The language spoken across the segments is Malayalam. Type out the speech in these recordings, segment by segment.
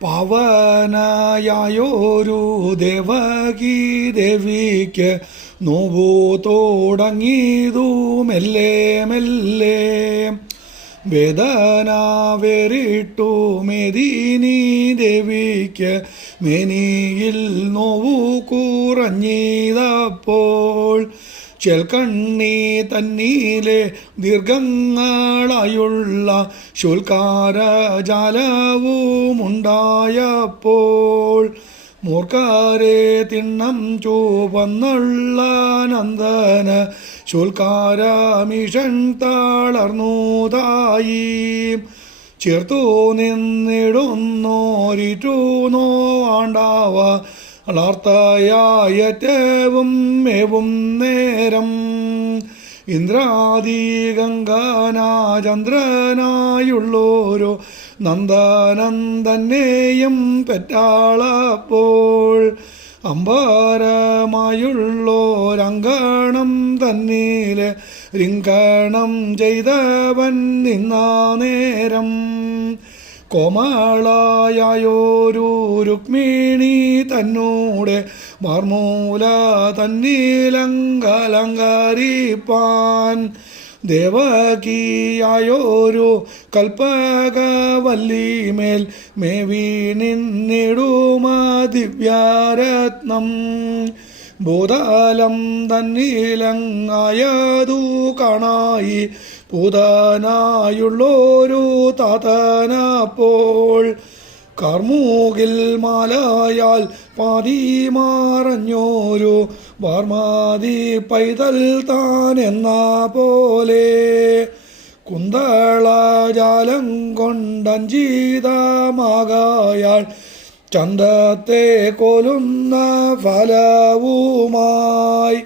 പവനായൊരു ദേവകീ ദേവിക്ക് നോവു തുടങ്ങിയതു മെല്ലെ മെല്ലെ. വേദന വേറിട്ടു മെതിനി ദേവിക്ക് മെനിയിൽ നോവു കുറഞ്ഞിതപ്പോൾ ചെൽക്കണ്ണി തന്നീലെ ദീർഘങ്ങളായുള്ള ശുൽക്കാരജാലവുമുണ്ടായപ്പോൾ മൂർക്കാരെ തിണ്ണം ചൂവന്നുള്ള നന്ദന ശുൽക്കാരമിഷൻ താളർന്നുതായി. ചേർത്തു നിന്നിടുന്നോരിറ്റു നോണ്ടാവ വളർത്തയായറ്റവും മേവും നേരം. ഇന്ദ്രാദിഗംഗാനാചന്ദ്രനായുള്ളോരോ നന്ദനന്ദനെയും പെറ്റാളപ്പോൾ. അമ്പാരമായുള്ളോരങ്കണം തന്നീലെ രിങ്കണം ചെയ്തവൻ നിന്നാ നേരം. കോമളായൊരു രുക്മിണി തന്നൂടെ മർമൂല തന്നീലങ്കലങ്കരിപ്പാൻ. ദേവകിയായൊരു കൽപ്പകവല്ലിമേൽ മേവി നിന്നിടുമാ ദിവ്യാരത്നം. ഭൂതാലം തന്നീലങ്ങായതു കാണായി പൂതനായുള്ളൊരു താതനപ്പോൾ കർമ്മൂകിൽ മാലയാൽ പാതി മാറഞ്ഞോരു ബാർമാതി പൈതൽ താൻ എന്ന പോലെ കുന്തളജാലം കൊണ്ടഞ്ചീതമാകയാൾ ചന്തത്തെ കൊലുന്ന ഫലവുമായി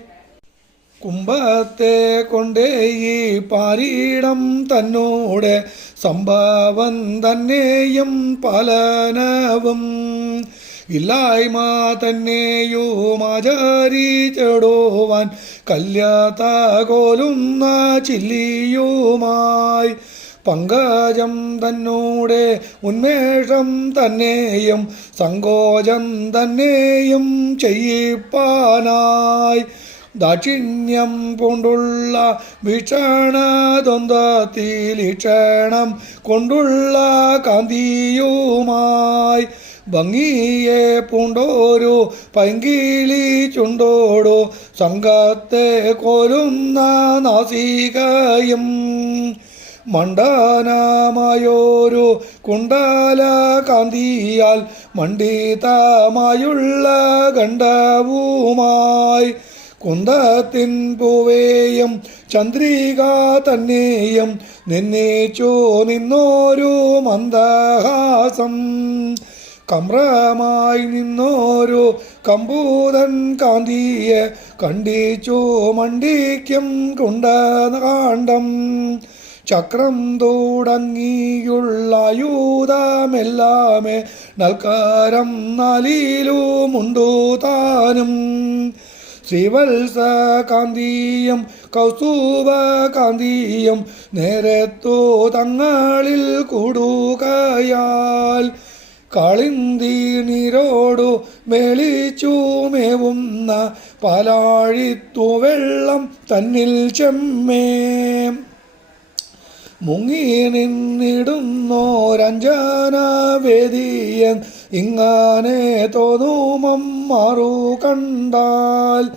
കുംഭത്തെ കൊണ്ടേ ഈ പാരീടം തന്നോടെ സംഭവൻ തന്നെയും പലനവും. ഇല്ലായ്മ തന്നെയുമാചരിച്ചിടുവാൻ കല്യാത്ത കോലുന്ന ചില്ലിയുമായി. പങ്കജം തന്നോടെ ഉന്മേഷം തന്നെയും സങ്കോചം തന്നെയും ചെയ്യിപ്പാനായി. ദാക്ഷിണ്യം കൊണ്ടുള്ള ഭീഷണദ്വന്ദ്വത്തിലീക്ഷണം കൊണ്ടുള്ള കാന്തിയുമായി ഭംഗിയെ പൂണ്ടോരു പൈങ്കിളി ചുണ്ടോടോ സംഘത്തെ കൊലുന്ന നാസികയും മണ്ടാനമായോരു കുണ്ടാല കാന്തിയാൽ മണ്ഡിതമായുള്ള ഗണ്ഡവുമായി കുന്തത്തിൻ പൂവേയും ചന്ദ്രിക തന്നെയും നിന്നേച്ചോ നിന്നോരു മന്ദഹാസം. കമ്രമായി നിന്നോരു കമ്പൂതൻ കാന്തിയെ കണ്ടിച്ചോ മണ്ടിക്കും കുണ്ടകാണ്ഡം. ചക്രം തുടങ്ങിയുള്ള യൂതമെല്ലാമേ നൽക്കാരം നാലിലുമുണ്ടു താനും. ശ്രീവത്സ കാന്തിയും നേരത്തോ തങ്ങളിൽ കൂടുകയാൽ കളിന്തി നീരോടു മേളിച്ചു മേവുന്ന പാലാഴിത്തു വെള്ളം തന്നിൽ ചെമ്മേ. മുങ്ങി നിന്നിടുന്നോരഞ്ജന വേദിയൻ ഇങ്ങനെ തോന്നുമം മാറു കണ്ടാൽ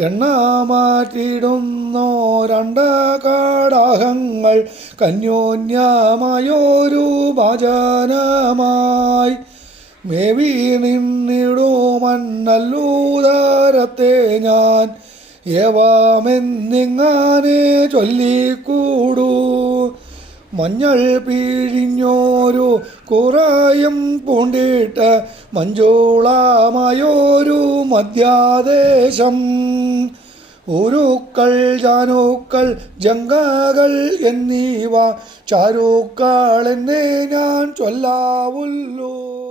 എണ്ണ മാറ്റിടുന്നോ രണ്ട കാടാഹങ്ങൾ കന്യോന്യമായൊരു ഭജനമായി. മേവി നിന്നിടുമന്നല്ലൂതാരത്തെ ഞാൻ ഏവാമെന്നിങ്ങനെ ചൊല്ലിക്കൂടൂ. മഞ്ഞൾ പിഴിഞ്ഞോരു കുറയും പൂണ്ടിട്ട് മഞ്ജുളമായൊരു മധ്യാദേശം. ഉരുക്കൾ ജാനൂക്കൾ ജംഗകൾ എന്നിവ ചാരുക്കൾ എന്നേ ഞാൻ ചൊല്ലാവുള്ളൂ.